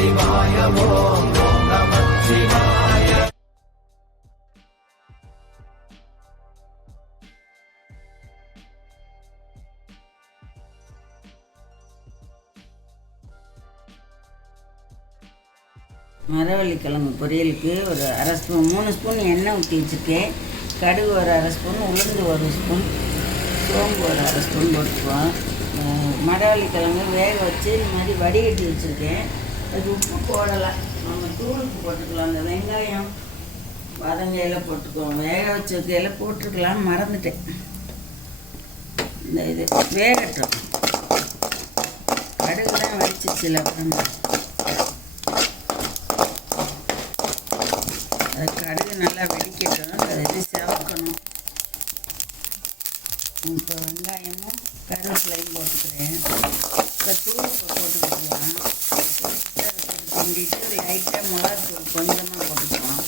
நமச்சிவாய ஓம் ஓம் நமச்சிவாய பொரியலுக்கு ஒரு அரை ஸ்பூன் மூணு ஸ்பூன் எண்ணெய் ஊற்றி வச்சுருக்கேன் கடுகு ஒரு அரை ஸ்பூன் உளுந்து ஒரு ஸ்பூன் சோம்பு ஒரு அரை ஸ்பூன் போட்டுக்குவோம். மரவள்ளிக்கிழங்கு வேக வச்சு இது மாதிரி வடிகட்டி வச்சுருக்கேன். அது உப்பு போடலாம் நம்ம தூளுக்கு போட்டுக்கலாம். அந்த வெங்காயம் வதங்கையில் போட்டுக்குவோம். வேக வச்சிருக்கையில் போட்டுருக்கலாம் மறந்துட்டேன். இந்த இது வேகட்டும். கடுகு தான் வடிச்சிச்சுல அது கடுகு நல்லா வெடிக்கட்டும். அதை இது செவக்கணும். இப்போ வெங்காயமும் கருவேப்பிலையும் போட்டுக்கிறேன். இப்போ தூள் போட்டுக்கலாம். கிண்டிட்டு லைட்டாக மிளகாத்தூள் கொஞ்சமாக போட்டுக்கலாம்.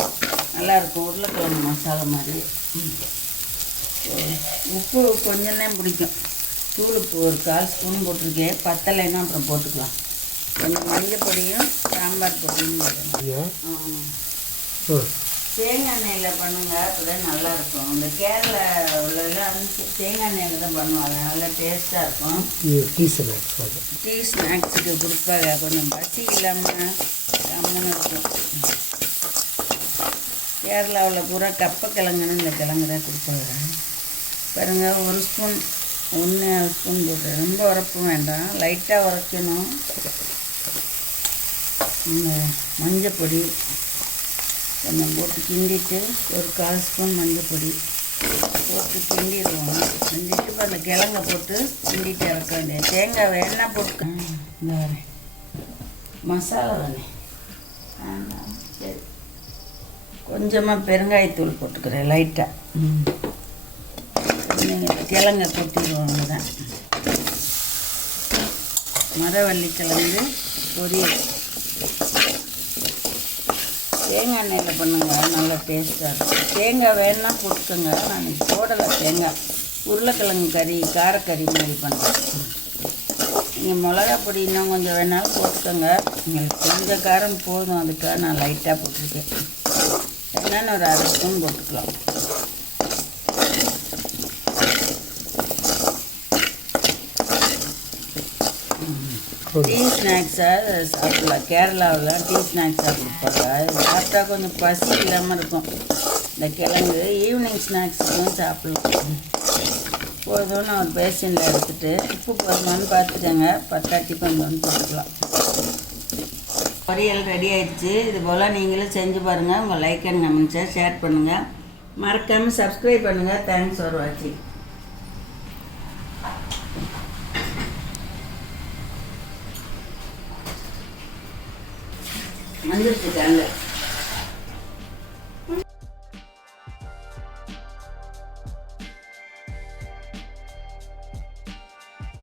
நல்லாயிருக்கும். உருளைக்கிழங்கு மசாலா மாதிரி. உப்பு கொஞ்சம் தான் பிடிக்கும். தூள் உப்பு ஒரு கால் ஸ்பூன் போட்டிருக்கேன். பத்தலைன்னா அப்புறம் போட்டுக்கலாம். கொஞ்சம் மஞ்சள் பொடியும் சாம்பார் பொடியும் போடணும் ஆமாம் தேங்காய் எண்ணெயில் பண்ணுங்க அப்போதான் நல்லா இருக்கும் இந்த கேரளா உள்ளதெல்லாம் தேங்காய் எண்ணெயில் தான் பண்ணுவாங்க நல்லா டேஸ்ட்டாக இருக்கும். டீ ஸ்நாக்ஸ் டீ ஸ்நாக்ஸுக்கு கொடுப்பாங்க. கொஞ்சம் பசி இல்லாமல் கம்முன்னு இருக்கும். கேரளாவில் பூரா கப்பக்கிழங்குன்னு இந்த கிழங்கு தான் கொடுப்பாங்க. பாருங்க ஒரு ஸ்பூன் ஒன்று ஸ்பூன் போட்டு ரொம்ப உரப்பு வேண்டாம். லைட்டாக உரைக்கணும். இந்த கொஞ்சம் போட்டு கிண்டிட்டு ஒரு கால் ஸ்பூன் மஞ்சள் பொடி போட்டு கிண்டிடுவோம் கிண்டிட்டு அந்த கிழங்க போட்டு கிண்டிட்டு இறக்க வேண்டியது. தேங்காய் வேணா போட்டு இந்த வரேன் மசாலா தானே. சரி. கொஞ்சமாக பெருங்காயத்தூள் போட்டுக்கிறேன் லைட்டாக நீங்கள் கிழங்க கொட்டிடுவாங்க தான் மரவள்ளி கிழங்கு பொரியல். தேங்காய் எண்ணெயில் பண்ணுங்க நல்லா டேஸ்ட்டாக இருக்கும். தேங்காய் வேணால் போட்டுக்கோங்க. நான் போடலை தேங்காய். உருளைக்கிழங்கு கறி காரக்கறி மாதிரி பண்ணுறேன். நீங்கள் மிளகா பொடி இன்னும் கொஞ்சம் வேணாலும் போட்டுக்கோங்க. எங்களுக்கு கொஞ்சம் காரம் போதும் அதுக்காக நான் லைட்டாக போட்டிருக்கேன். என்னென்னு ஒரு அரை ஸ்பூன் போட்டுக்கலாம். டீ ஸ்நாக்ஸாக சாப்பிடலாம் கேரளாவில் டீ ஸ்நாக்ஸாக கொடுப்பாங்க சாப்பிட்டா கொஞ்சம் பசி இல்லாமல் இருக்கும். இந்த கிழங்கு ஈவினிங் ஸ்நாக்ஸுக்கும் சாப்பிடலாம். போதும்னு ஒரு பேஷனில் எடுத்துட்டு உப்பு போதுமான்னு பார்த்துக்கோங்க. பத்தாட்டி கொஞ்சம் கொடுக்கலாம் பொரியல் ரெடி ஆயிடுச்சு. இது போல் நீங்களும் செஞ்சு பாருங்கள் உங்கள் லைக் அண்ட் கமெண்ட்ஸை ஷேர் பண்ணுங்கள் மறக்காமல் சப்ஸ்கிரைப் பண்ணுங்கள் தேங்க்ஸ் ஃபார் வாட்சிங் வந்துருச்சு கரண்ட்